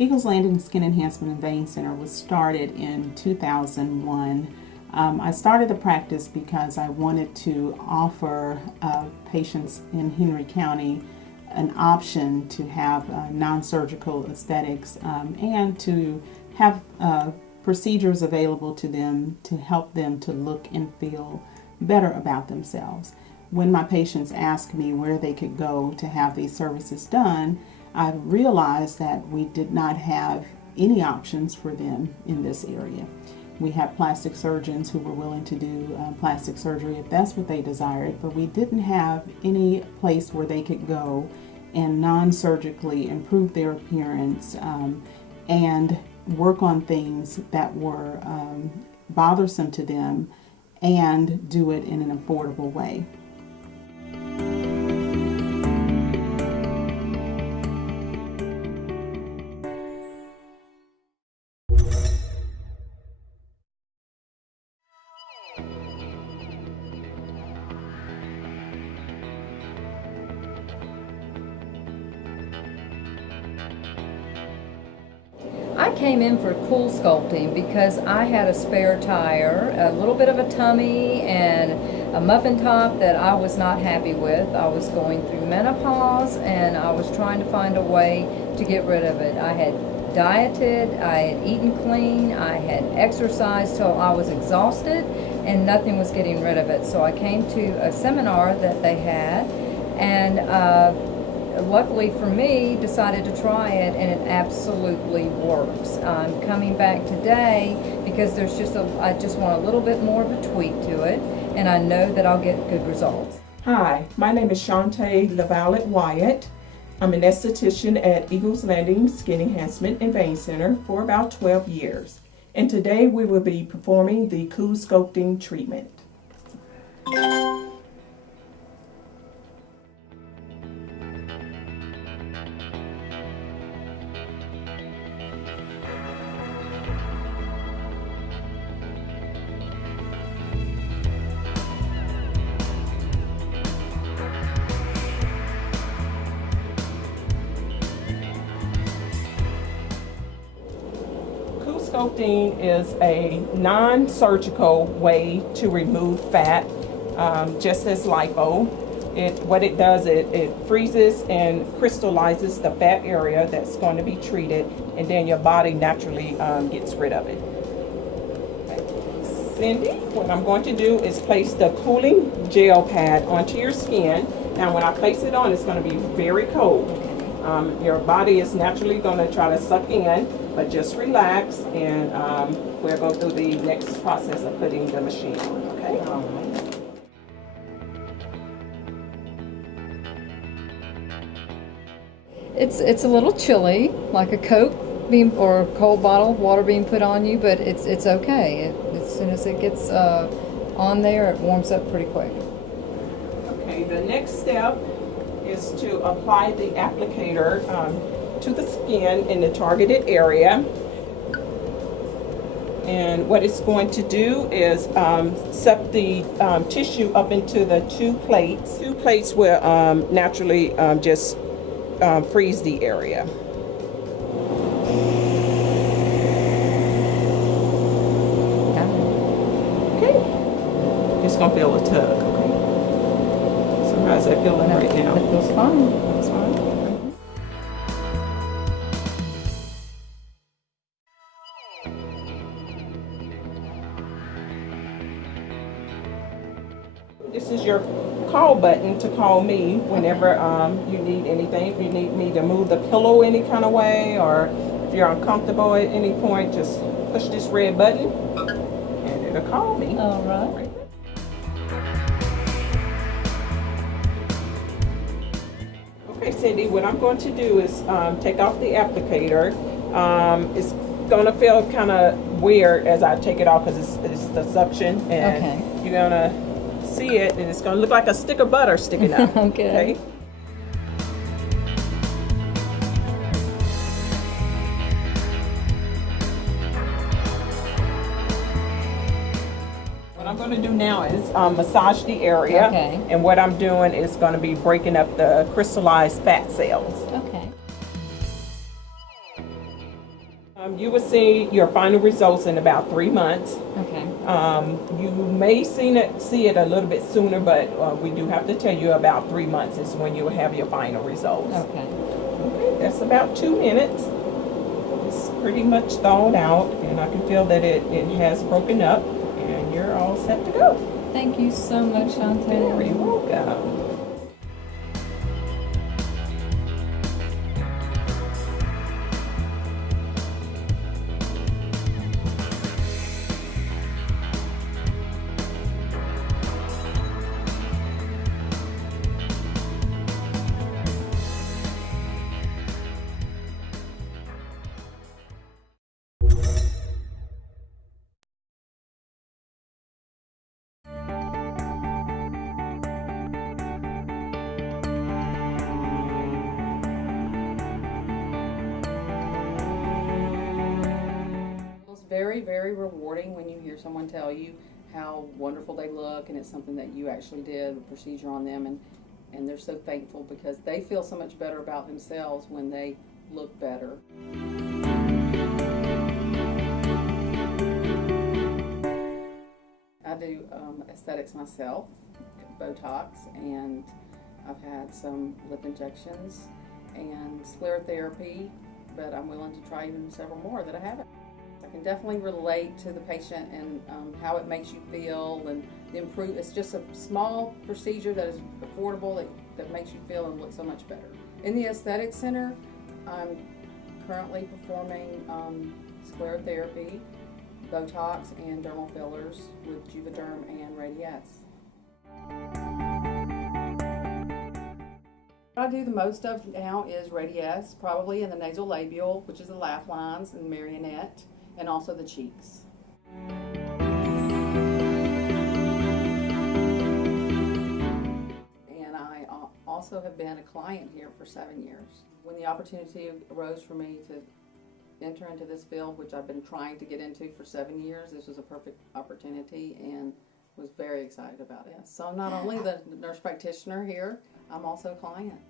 Eagles Landing Skin Enhancement and Vein Center was started in 2001. I started the practice because I wanted to offer patients in Henry County an option to have non-surgical aesthetics and to have procedures available to them to help them to look and feel better about themselves. When my patients asked me where they could go to have these services done, I realized that we did not have any options for them in this area. We had plastic surgeons who were willing to do plastic surgery if that's what they desired, but we didn't have any place where they could go and non-surgically improve their appearance and work on things that were bothersome to them and do it in an affordable way. I came in for Cool Sculpting because I had a spare tire, a little bit of a tummy, and a muffin top that I was not happy with. I was going through menopause and I was trying to find a way to get rid of it. I had dieted, I had eaten clean, I had exercised till I was exhausted, and nothing was getting rid of it. So I came to a seminar that they had, and luckily for me, decided to try it, and it absolutely works. I'm coming back today because there's I just want a little bit more of a tweak to it, and I know that I'll get good results. Hi, my name is Shantae LaVallette Wyatt. I'm an esthetician at Eagles Landing Skin Enhancement and Vein Center for about 12 years. And today we will be performing the Cool Sculpting treatment. Sculpting is a non-surgical way to remove fat, just as lipo. What it does, it freezes and crystallizes the fat area that's going to be treated, and then your body naturally gets rid of it. Okay. Cindy, what I'm going to do is place the cooling gel pad onto your skin. Now when I place it on, it's going to be very cold. Your body is naturally going to try to suck in, but just relax, and we'll go through the next process of putting the machine on, okay? All right. It's a little chilly, like a Coke being or a cold bottle of water being put on you, but it's okay. As soon as it gets on there, it warms up pretty quick. Okay, the next step is to apply the applicator to the skin in the targeted area. And what it's going to do is suck the tissue up into the two plates. Two plates will naturally just freeze the area. Okay. Just gonna feel a tug, okay? So how's that feeling right now? It feels fine. That's fine. This is your call button to call me whenever you need anything. If you need me to move the pillow any kind of way, or if you're uncomfortable at any point, just push this red button and it'll call me. All right. Okay, Cindy, what I'm going to do is take off the applicator. It's going to feel kind of weird as I take it off because it's the suction, and you're going to see it, and it's going to look like a stick of butter sticking out. Okay. What I'm going to do now is massage the area, and what I'm doing is going to be breaking up the crystallized fat cells. Okay. You will see your final results in about 3 months. Okay. You may see it a little bit sooner, but we do have to tell you about 3 months is when you will have your final results. Okay. Okay, that's about 2 minutes. It's pretty much thawed out, and I can feel that it has broken up, and you're all set to go. Thank you so much, Shantae. Very welcome. It's very, very rewarding when you hear someone tell you how wonderful they look and it's something that you actually did, the procedure on them, and they're so thankful because they feel so much better about themselves when they look better. I do aesthetics myself, Botox, and I've had some lip injections and sclerotherapy, but I'm willing to try even several more that I haven't. I can definitely relate to the patient and how it makes you feel and it's just a small procedure that is affordable that makes you feel and look so much better. In the Aesthetic Center, I'm currently performing sclerotherapy, Botox, and dermal fillers with Juvederm and Radiesse. What I do the most of now is Radiesse, probably in the nasolabial, which is the laugh lines, and marionette, and also the cheeks. And I also have been a client here for 7 years. When the opportunity arose for me to enter into this field, which I've been trying to get into for 7 years, this was a perfect opportunity and was very excited about it. So I'm not only the nurse practitioner here, I'm also a client.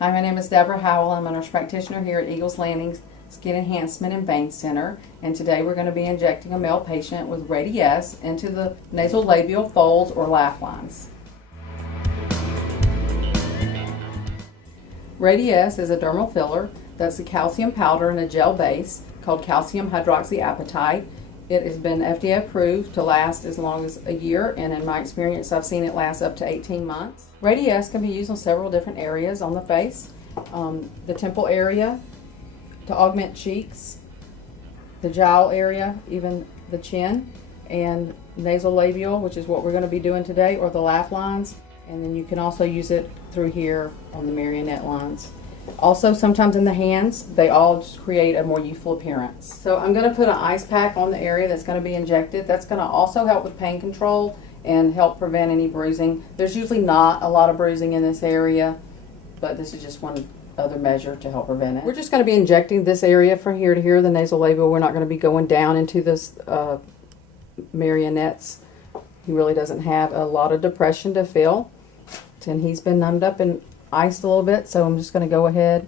Hi, my name is Deborah Howell. I'm a nurse practitioner here at Eagles Landing Skin Enhancement and Vein Center, and today we're going to be injecting a male patient with Radiesse into the nasolabial folds or laugh lines. Radiesse is a dermal filler that's a calcium powder in a gel base called calcium hydroxyapatite. It has been FDA approved to last as long as a year, and in my experience I've seen it last up to 18 months. Radiesse can be used on several different areas on the face, the temple area, to augment cheeks, the jowl area, even the chin, and nasolabial, which is what we're going to be doing today, or the laugh lines. And then you can also use it through here on the marionette lines. Also, sometimes in the hands, they all just create a more youthful appearance. So I'm going to put an ice pack on the area that's going to be injected. That's going to also help with pain control and help prevent any bruising. There's usually not a lot of bruising in this area, but this is just one other measure to help prevent it. We're just going to be injecting this area from here to here, the nasolabial. We're not going to be going down into this marionettes. He really doesn't have a lot of depression to feel, and he's been numbed up and iced a little bit, so I'm just going to go ahead.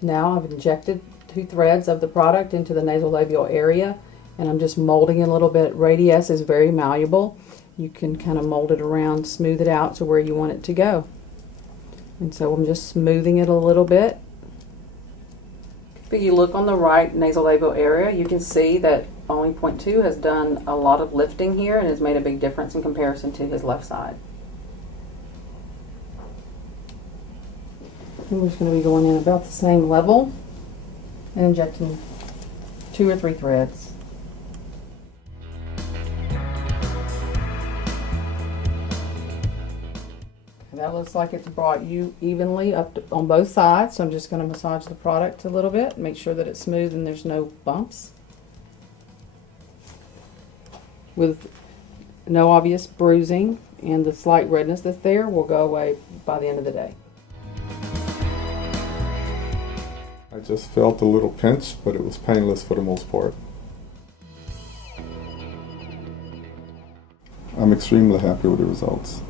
Now I've injected 2 threads of the product into the nasolabial area, and I'm just molding it a little bit. Radiesse is very malleable. You can kind of mold it around, smooth it out to where you want it to go. And so I'm just smoothing it a little bit. If you look on the right nasolabial area, you can see that only 0.2 has done a lot of lifting here and has made a big difference in comparison to his left side. And we're just going to be going in about the same level and injecting 2 or 3 threads. And that looks like it's brought you evenly on both sides, so I'm just going to massage the product a little bit, make sure that it's smooth and there's no bumps. With no obvious bruising, and the slight redness that's there will go away by the end of the day. I just felt a little pinch, but it was painless for the most part. I'm extremely happy with the results.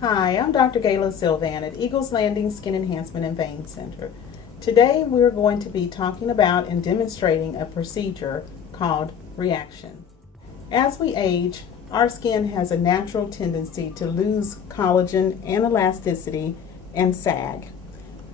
Hi, I'm Dr. Gayla Sylvan at Eagles Landing Skin Enhancement and Vein Center. Today we're going to be talking about and demonstrating a procedure called reaction. As we age, our skin has a natural tendency to lose collagen and elasticity and sag.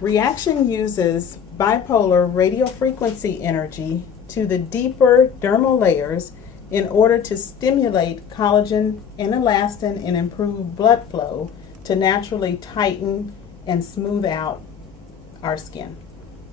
Reaction uses bipolar radiofrequency energy to the deeper dermal layers in order to stimulate collagen and elastin and improve blood flow to naturally tighten and smooth out our skin.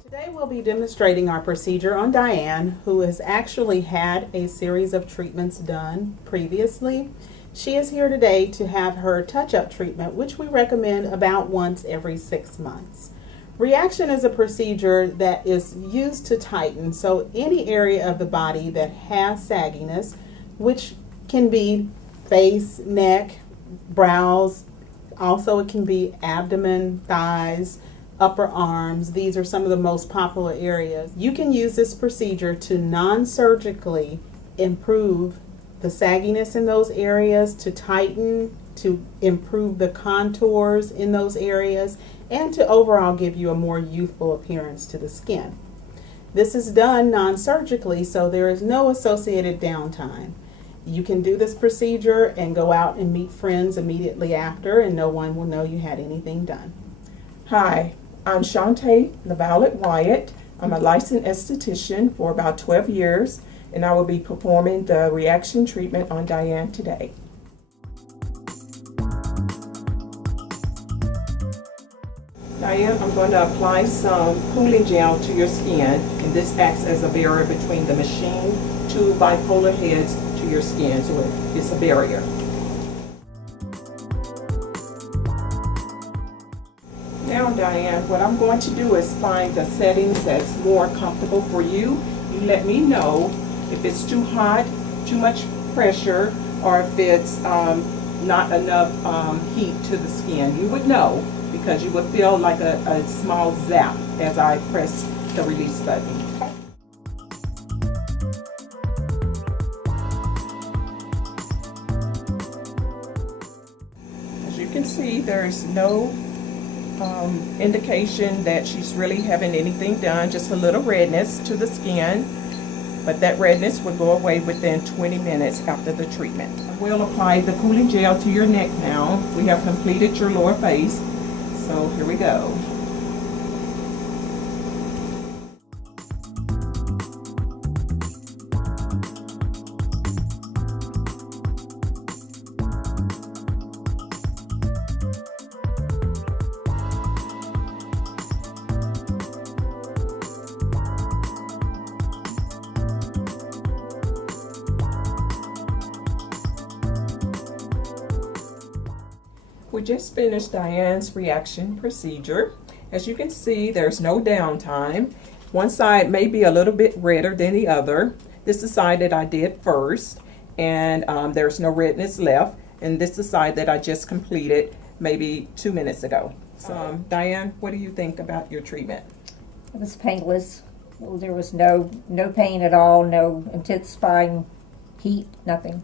Today we'll be demonstrating our procedure on Diane, who has actually had a series of treatments done previously. She is here today to have her touch-up treatment, which we recommend about once every 6 months. Reaction is a procedure that is used to tighten, so any area of the body that has sagginess, which can be face, neck, brows, also it can be abdomen, thighs, upper arms. These are some of the most popular areas. You can use this procedure to non-surgically improve the sagginess in those areas, to tighten, to improve the contours in those areas, and to overall give you a more youthful appearance to the skin. This is done non-surgically, so there is no associated downtime. You can do this procedure and go out and meet friends immediately after, and no one will know you had anything done. Hi, I'm Shantae LaVallette Wyatt. I'm a licensed esthetician for about 12 years, and I will be performing the reaction treatment on Diane today. Diane, I'm going to apply some cooling gel to your skin, and this acts as a barrier between the machine two bipolar heads to your skin, so it's a barrier. Now, Diane, what I'm going to do is find the settings that's more comfortable for you. You let me know if it's too hot, too much pressure, or if it's not enough heat to the skin. You would know because you would feel like a small zap as I press the release button. As you can see, there's no indication that she's really having anything done, just a little redness to the skin, but that redness will go away within 20 minutes after the treatment. We'll apply the cooling gel to your neck now. We have completed your lower face, so here we go. We just finished Diane's reaction procedure. As you can see, there's no downtime. One side may be a little bit redder than the other. This is the side that I did first, and there's no redness left. And this is the side that I just completed maybe 2 minutes ago. So, Diane, what do you think about your treatment? It was painless. There was no pain at all, no intensifying heat, nothing.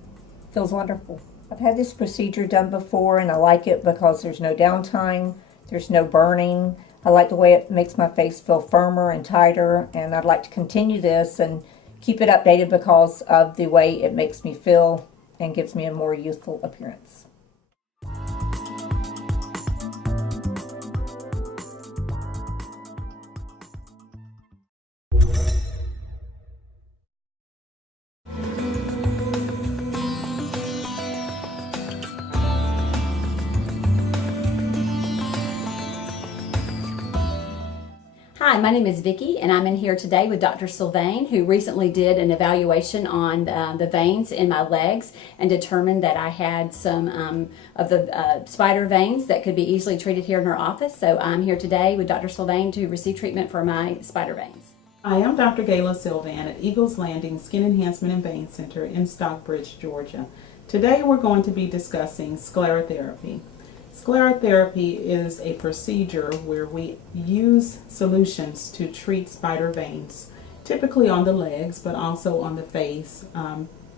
Feels wonderful. I've had this procedure done before and I like it because there's no downtime, there's no burning. I like the way it makes my face feel firmer and tighter, and I'd like to continue this and keep it updated because of the way it makes me feel and gives me a more youthful appearance. Hi, my name is Vicki, and I'm in here today with Dr. Sylvain, who recently did an evaluation on the veins in my legs and determined that I had some of the spider veins that could be easily treated here in her office. So I'm here today with Dr. Sylvain to receive treatment for my spider veins. I am Dr. Gayla Sylvain at Eagles Landing Skin Enhancement and Vein Center in Stockbridge, Georgia. Today we're going to be discussing sclerotherapy. Sclerotherapy is a procedure where we use solutions to treat spider veins, typically on the legs, but also on the face,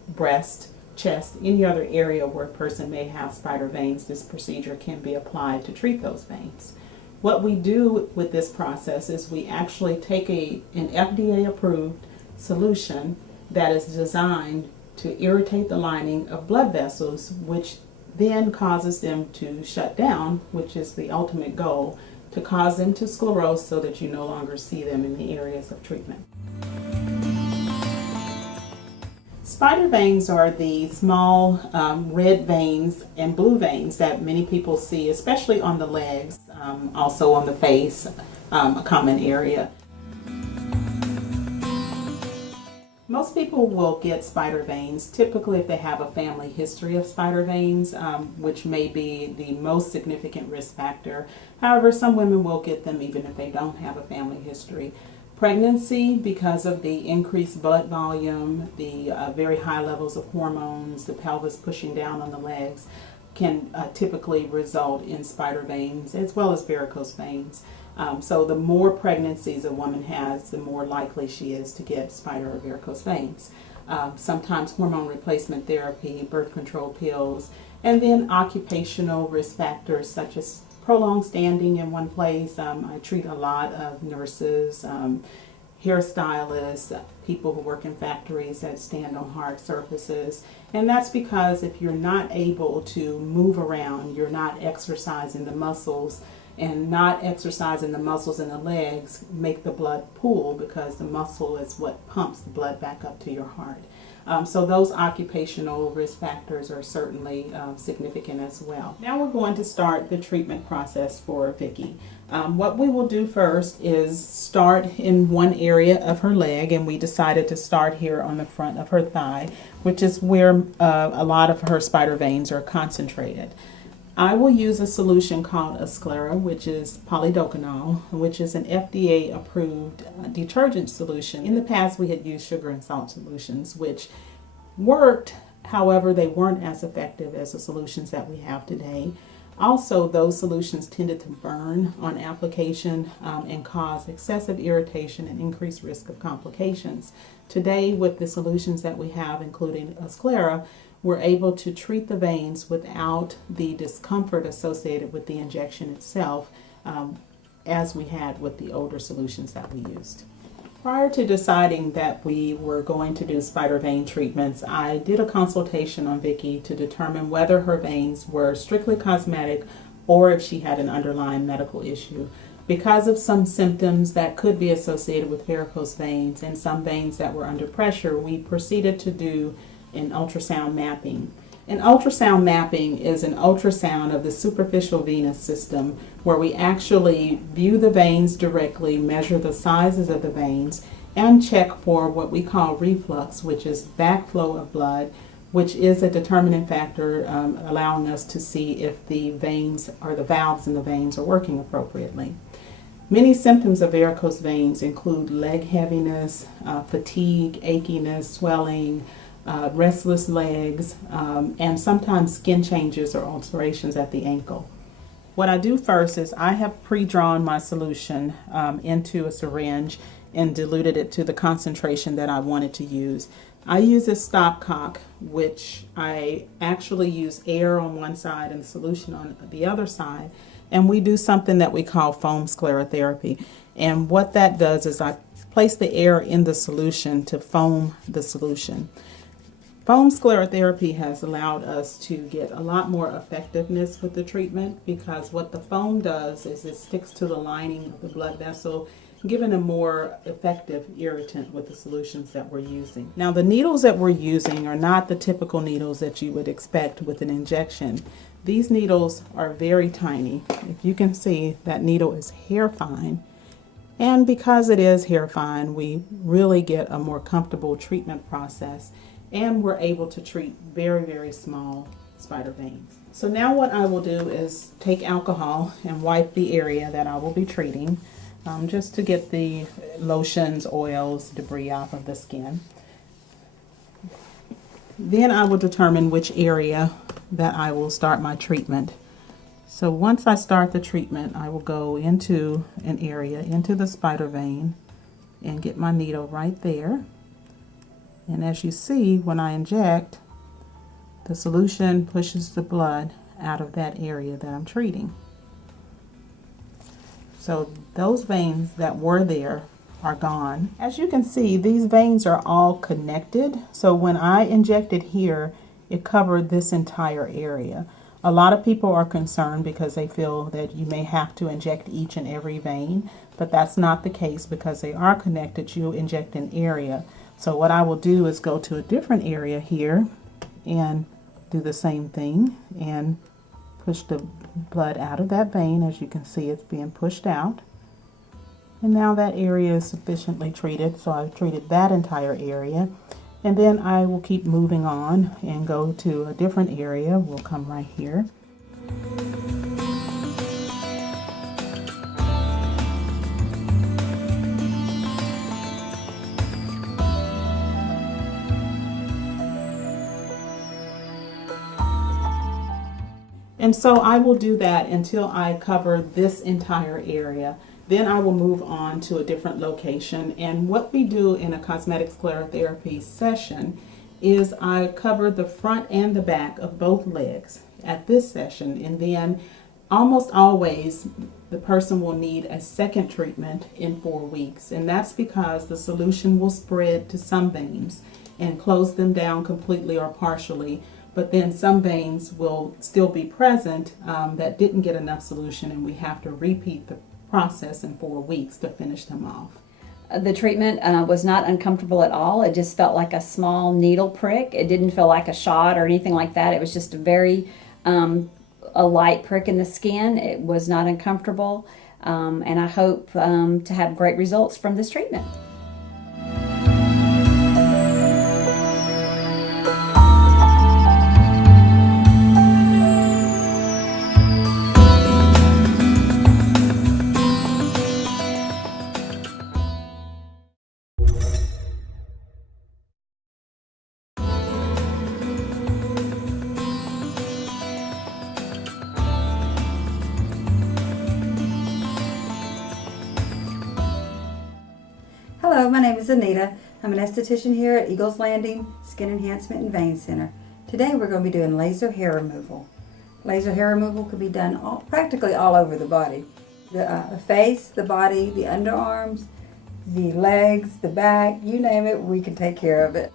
breast, chest, any other area where a person may have spider veins. This procedure can be applied to treat those veins. What we do with this process is we actually take an FDA-approved solution that is designed to irritate the lining of blood vessels, which then causes them to shut down, which is the ultimate goal, to cause them to sclerose so that you no longer see them in the areas of treatment. Spider veins are the small red veins and blue veins that many people see, especially on the legs, also on the face, a common area. Most people will get spider veins, typically if they have a family history of spider veins, which may be the most significant risk factor. However, some women will get them even if they don't have a family history. Pregnancy, because of the increased blood volume, the very high levels of hormones, the pelvis pushing down on the legs, can typically result in spider veins as well as varicose veins. So the more pregnancies a woman has, the more likely she is to get spider or varicose veins. Sometimes hormone replacement therapy, birth control pills, and then occupational risk factors such as prolonged standing in one place. I treat a lot of nurses, hairstylists, people who work in factories that stand on hard surfaces. And that's because if you're not able to move around, you're not exercising the muscles, and not exercising the muscles in the legs make the blood pool, because the muscle is what pumps the blood back up to your heart. So those occupational risk factors are certainly significant as well. Now we're going to start the treatment process for Vicki. What we will do first is start in one area of her leg, and we decided to start here on the front of her thigh, which is where a lot of her spider veins are concentrated. I will use a solution called Asclera, which is polydocanol, which is an FDA-approved detergent solution. In the past, we had used sugar and salt solutions, which worked. However, they weren't as effective as the solutions that we have today. Also, those solutions tended to burn on application and cause excessive irritation and increased risk of complications. Today, with the solutions that we have, including Asclera, we're able to treat the veins without the discomfort associated with the injection itself, as we had with the older solutions that we used. Prior to deciding that we were going to do spider vein treatments, I did a consultation on Vicki to determine whether her veins were strictly cosmetic or if she had an underlying medical issue. Because of some symptoms that could be associated with varicose veins and some veins that were under pressure, we proceeded to do an ultrasound mapping. An ultrasound mapping is an ultrasound of the superficial venous system where we actually view the veins directly, measure the sizes of the veins, and check for what we call reflux, which is backflow of blood, which is a determining factor allowing us to see if the veins or the valves in the veins are working appropriately. Many symptoms of varicose veins include leg heaviness, fatigue, achiness, swelling, restless legs, and sometimes skin changes or ulcerations at the ankle. What I do first is I have pre-drawn my solution into a syringe and diluted it to the concentration that I wanted to use. I use a stopcock, which I actually use air on one side and the solution on the other side, and we do something that we call foam sclerotherapy. And what that does is I place the air in the solution to foam the solution. Foam sclerotherapy has allowed us to get a lot more effectiveness with the treatment, because what the foam does is it sticks to the lining of the blood vessel, giving a more effective irritant with the solutions that we're using. Now, the needles that we're using are not the typical needles that you would expect with an injection. These needles are very tiny. If you can see, that needle is hair fine. And because it is hair fine, we really get a more comfortable treatment process, and we're able to treat very, very small spider veins. So now what I will do is take alcohol and wipe the area that I will be treating, just to get the lotions, oils, debris off of the skin. Then I will determine which area that I will start my treatment. So once I start the treatment, I will go into an area, into the spider vein, and get my needle right there. And as you see, when I inject, the solution pushes the blood out of that area that I'm treating. So those veins that were there are gone. As you can see, these veins are all connected. So when I injected here, it covered this entire area. A lot of people are concerned because they feel that you may have to inject each and every vein, but that's not the case because they are connected. You inject an area. So what I will do is go to a different area here and do the same thing and push the blood out of that vein. As you can see, it's being pushed out. And now that area is sufficiently treated, so I've treated that entire area. And then I will keep moving on and go to a different area. We'll come right here. And so I will do that until I cover this entire area. Then I will move on to a different location. And what we do in a cosmetic sclerotherapy session is I cover the front and the back of both legs at this session. And then almost always the person will need a second treatment in 4 weeks. And that's because the solution will spread to some veins and close them down completely or partially. But then some veins will still be present that didn't get enough solution, and we have to repeat the process in 4 weeks to finish them off. The treatment was not uncomfortable at all. It just felt like a small needle prick. It didn't feel like a shot or anything like that. It was just a very a light prick in the skin. It was not uncomfortable, and I hope to have great results from this treatment. Hello, my name is Anita. I'm an esthetician here at Eagles Landing Skin Enhancement and Vein Center. Today we're going to be doing laser hair removal. Laser hair removal can be done practically all over the body. The face, the body, the underarms, the legs, the back, you name it, we can take care of it.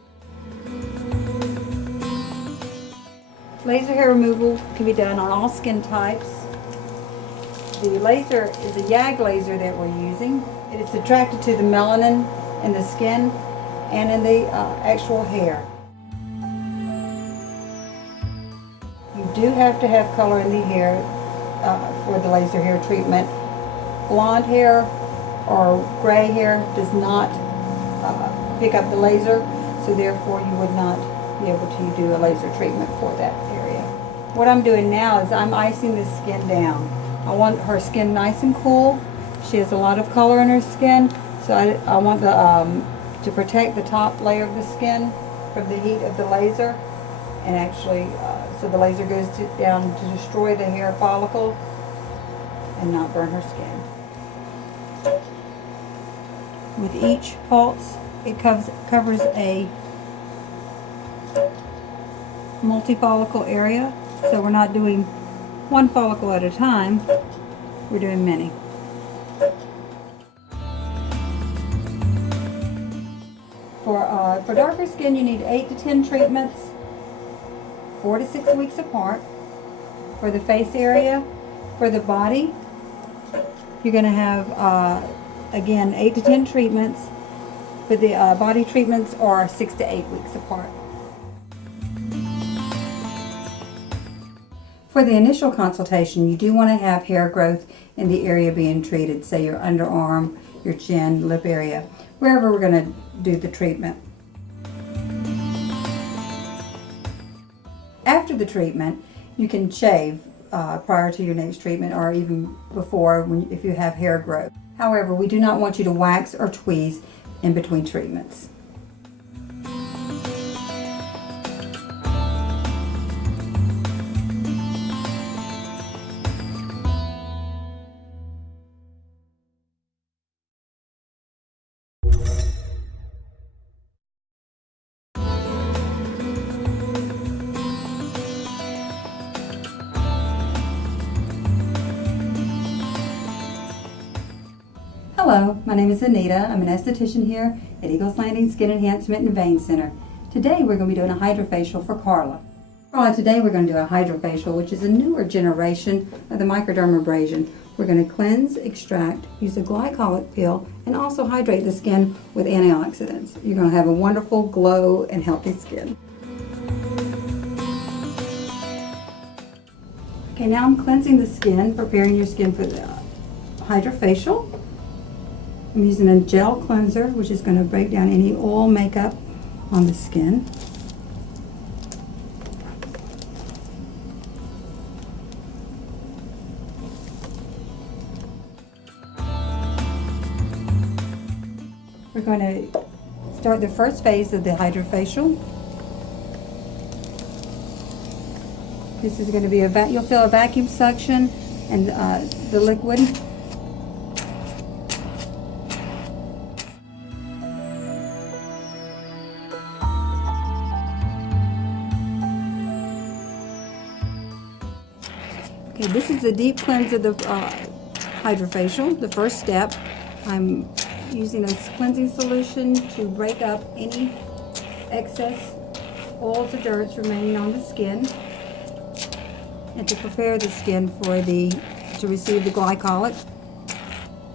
Laser hair removal can be done on all skin types. The laser is a YAG laser that we're using. It is attracted to the melanin in the skin and in the actual hair. You do have to have color in the hair for the laser hair treatment. Blonde hair or gray hair does not pick up the laser, so therefore you would not be able to do a laser treatment for that area. What I'm doing now is I'm icing the skin down. I want her skin nice and cool. She has a lot of color in her skin, so I want to protect the top layer of the skin from the heat of the laser, and actually so the laser goes down to destroy the hair follicle and not burn her skin. With each pulse, it covers a multi-follicle area, so we're not doing one follicle at a time, we're doing many. For darker skin, you need 8 to 10 treatments, 4 to 6 weeks apart. For the face area, for the body, you're going to have, again, 8 to 10 treatments, but the body treatments are 6 to 8 weeks apart. For the initial consultation, you do want to have hair growth in the area being treated, say your underarm, your chin, lip area, wherever we're going to do the treatment. After the treatment, you can shave prior to your next treatment or even before if you have hair growth. However, we do not want you to wax or tweeze in between treatments. Hello, my name is Anita. I'm an esthetician here at Eagles Landing Skin Enhancement and Vein Center. Today we're going to be doing a hydrofacial for Carla. Carla, today we're going to do a hydrofacial, which is a newer generation of the microdermabrasion. We're going to cleanse, extract, use a glycolic peel, and also hydrate the skin with antioxidants. You're going to have a wonderful glow and healthy skin. Okay, now I'm cleansing the skin, preparing your skin for the hydrofacial. I'm using a gel cleanser, which is going to break down any oil makeup on the skin. We're going to start the first phase of the hydrofacial. This is going to be you'll feel a vacuum suction and the liquid. Okay, this is the deep cleanse of the hydrofacial, the first step. I'm using a cleansing solution to break up any excess oils or dirts remaining on the skin and to prepare the skin for to receive the glycolic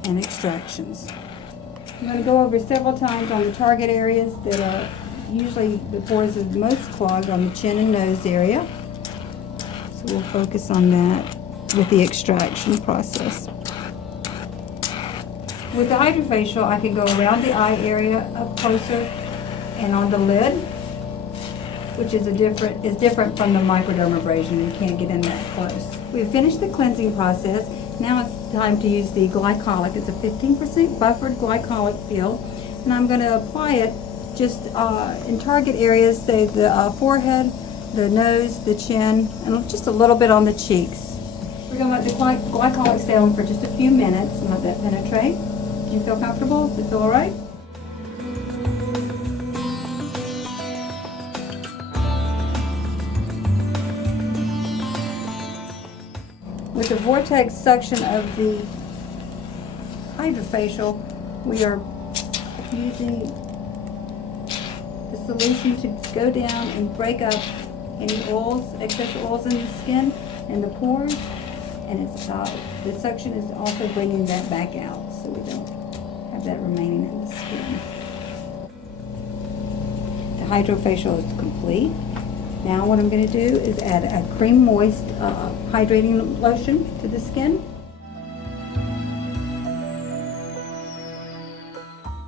and extractions. I'm going to go over several times on the target areas that are usually the pores are most clogged on the chin and nose area. So we'll focus on that with the extraction process. With the hydrofacial, I can go around the eye area up closer and on the lid, which is different from the microdermabrasion. You can't get in that close. We've finished the cleansing process. Now it's time to use the glycolic. It's a 15% buffered glycolic peel, and I'm going to apply it just in target areas, say the forehead, the nose, the chin, and just a little bit on the cheeks. We're going to let the glycolic stay on for just a few minutes and let that penetrate. Do you feel comfortable? Does it feel all right? With the vortex suction of the hydrofacial, we are using the solution to go down and break up any oils, excess oils in the skin and the pores, and the suction is also bringing that back out so we don't have that remaining in the skin. The hydrofacial is complete. Now what I'm going to do is add a cream moist hydrating lotion to the skin.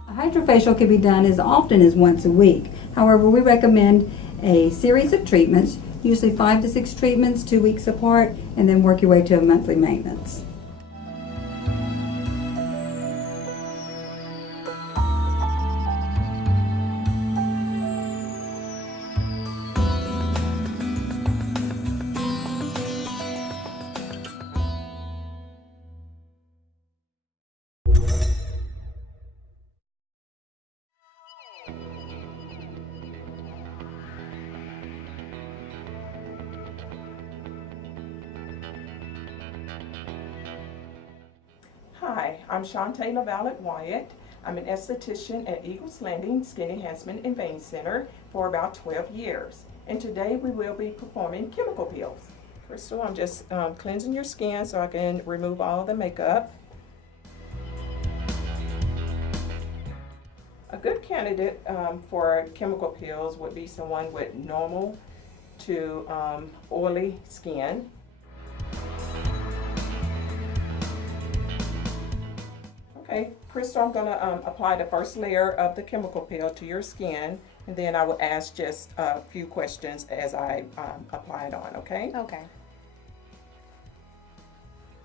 A hydrofacial can be done as often as once a week. However, we recommend a series of treatments, usually 5 to 6 treatments, 2 weeks apart, and then work your way to a monthly maintenance. Hi, I'm Shantae LaVallette Wyatt. I'm an esthetician at Eagles Landing Skin Enhancement and Vein Center for about 12 years. And today we will be performing chemical peels. Crystal, I'm just cleansing your skin so I can remove all the makeup. A good candidate for chemical peels would be someone with normal to oily skin. Okay, Crystal, I'm going to apply the first layer of the chemical peel to your skin, and then I will ask just a few questions as I apply it on, okay? Okay.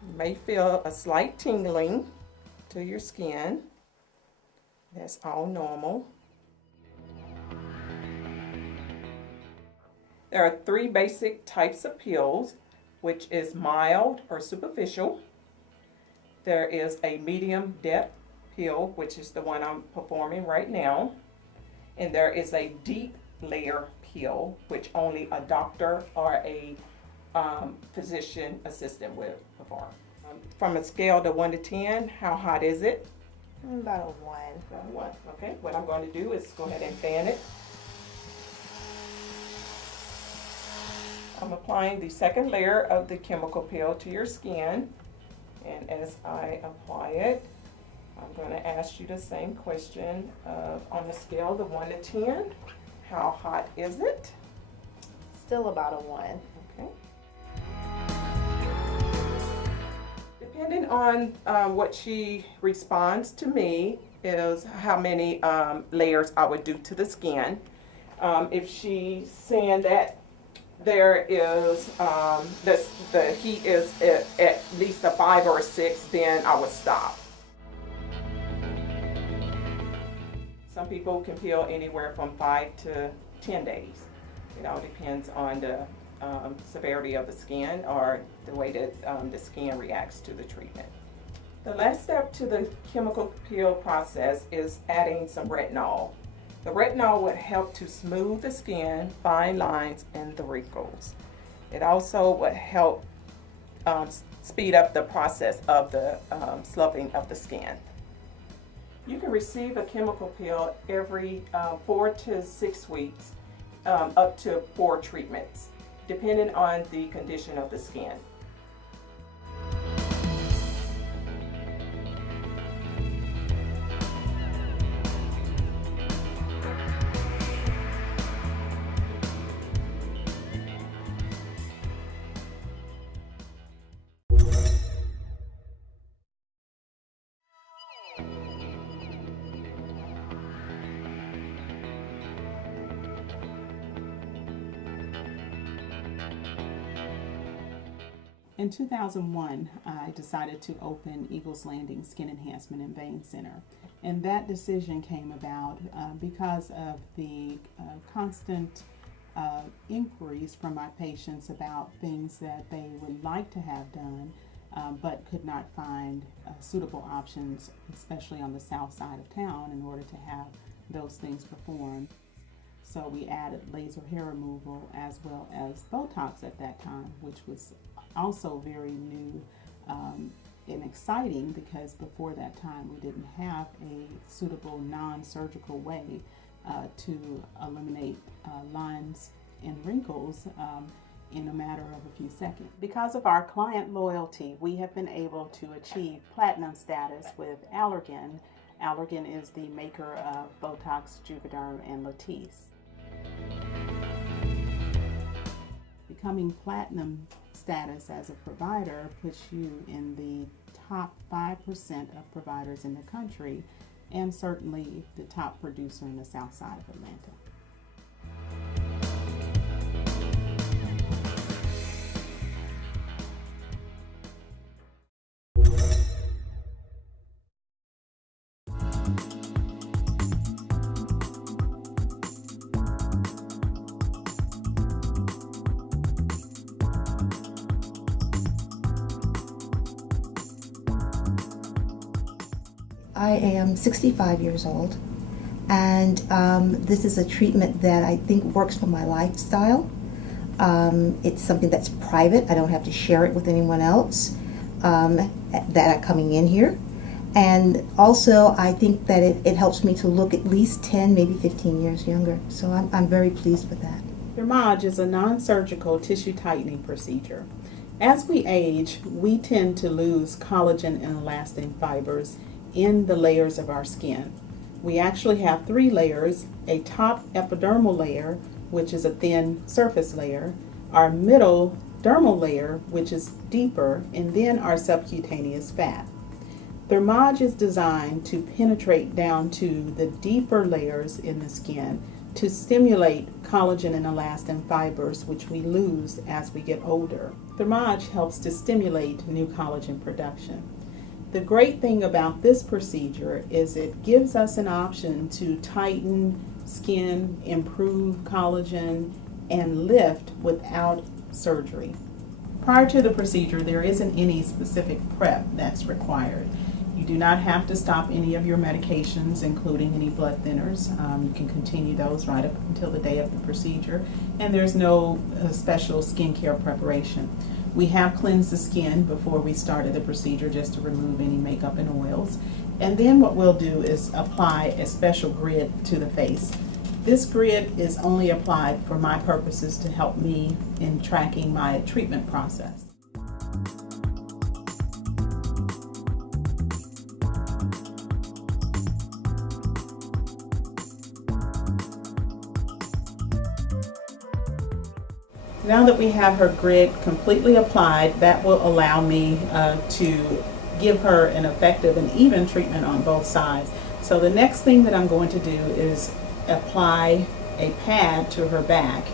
You may feel a slight tingling to your skin. That's all normal. There are 3 basic types of peels, which is mild or superficial. There is a medium depth peel, which is the one I'm performing right now. And there is a deep layer peel, which only a doctor or a physician assistant will perform. From a scale of 1 to 10, how hot is it? About a 1. About a 1. Okay, what I'm going to do is go ahead and fan it. I'm applying the second layer of the chemical peel to your skin. And as I apply it, I'm going to ask you the same question of, on the scale of 1 to 10, how hot is it? Still about a 1. Okay. Depending on what she responds to me is how many layers I would do to the skin. If she's saying that there is, the heat is at least a 5 or a 6, then I would stop. Some people can peel anywhere from 5 to 10 days. It all depends on the severity of the skin or the way that the skin reacts to the treatment. The last step to the chemical peel process is adding some retinol. The retinol would help to smooth the skin, fine lines, and the wrinkles. It also would help speed up the process of the sloughing of the skin. You can receive a chemical peel every 4 to 6 weeks, up to 4 treatments, depending on the condition of the skin. In 2001, I decided to open Eagles Landing Skin Enhancement and Vein Center. And that decision came about because of the constant inquiries from my patients about things that they would like to have done, but could not find suitable options, especially on the south side of town, in order to have those things performed. So we added laser hair removal as well as Botox at that time, which was also very new and exciting, because before that time we didn't have a suitable non-surgical way to eliminate lines and wrinkles in a matter of a few seconds. Because of our client loyalty, we have been able to achieve platinum status with Allergan. Allergan is the maker of Botox, Juvederm, and Latisse. Becoming platinum status as a provider puts you in the top 5% of providers in the country, and certainly the top producer in the south side of Atlanta. I am 65 years old, and this is a treatment that I think works for my lifestyle. It's something that's private. I don't have to share it with anyone else that are coming in here. And also, I think that it helps me to look at least 10, maybe 15 years younger. So I'm very pleased with that. Thermage is a non-surgical tissue tightening procedure. As we age, we tend to lose collagen and elastin fibers in the layers of our skin. We actually have 3 layers: a top epidermal layer, which is a thin surface layer, our middle dermal layer, which is deeper, and then our subcutaneous fat. Thermage is designed to penetrate down to the deeper layers in the skin to stimulate collagen and elastin fibers, which we lose as we get older. Thermage helps to stimulate new collagen production. The great thing about this procedure is it gives us an option to tighten skin, improve collagen, and lift without surgery. Prior to the procedure, there isn't any specific prep that's required. You do not have to stop any of your medications, including any blood thinners. You can continue those right up until the day of the procedure, and there's no special skincare preparation. We have cleansed the skin before we started the procedure just to remove any makeup and oils. And then what we'll do is apply a special grid to the face. This grid is only applied for my purposes to help me in tracking my treatment process. Now that we have her grid completely applied, that will allow me to give her an effective and even treatment on both sides. So the next thing that I'm going to do is apply a pad to her back.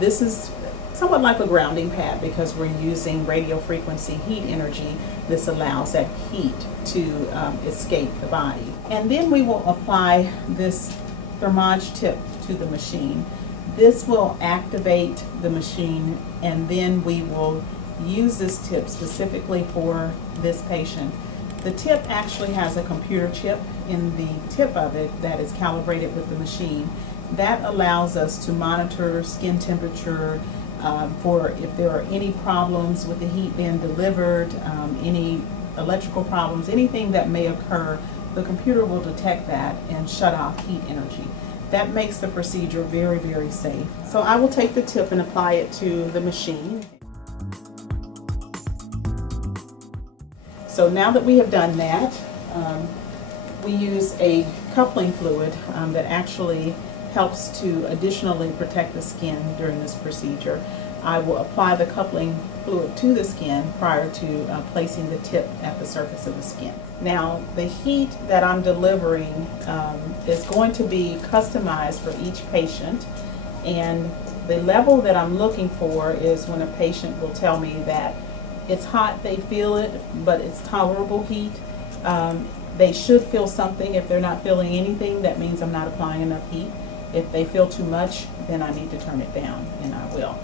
This is somewhat like a grounding pad because we're using radio frequency heat energy. This allows that heat to escape the body. And then we will apply this Thermage tip to the machine. This will activate the machine, and then we will use this tip specifically for this patient. The tip actually has a computer chip in the tip of it that is calibrated with the machine. That allows us to monitor skin temperature for if there are any problems with the heat being delivered, any electrical problems, anything that may occur. The computer will detect that and shut off heat energy. That makes the procedure very, very safe. So I will take the tip and apply it to the machine. So now that we have done that, we use a coupling fluid that actually helps to additionally protect the skin during this procedure. I will apply the coupling fluid to the skin prior to placing the tip at the surface of the skin. Now, the heat that I'm delivering is going to be customized for each patient, and the level that I'm looking for is when a patient will tell me that it's hot, they feel it, but it's tolerable heat. They should feel something. If they're not feeling anything, that means I'm not applying enough heat. If they feel too much, then I need to turn it down, and I will.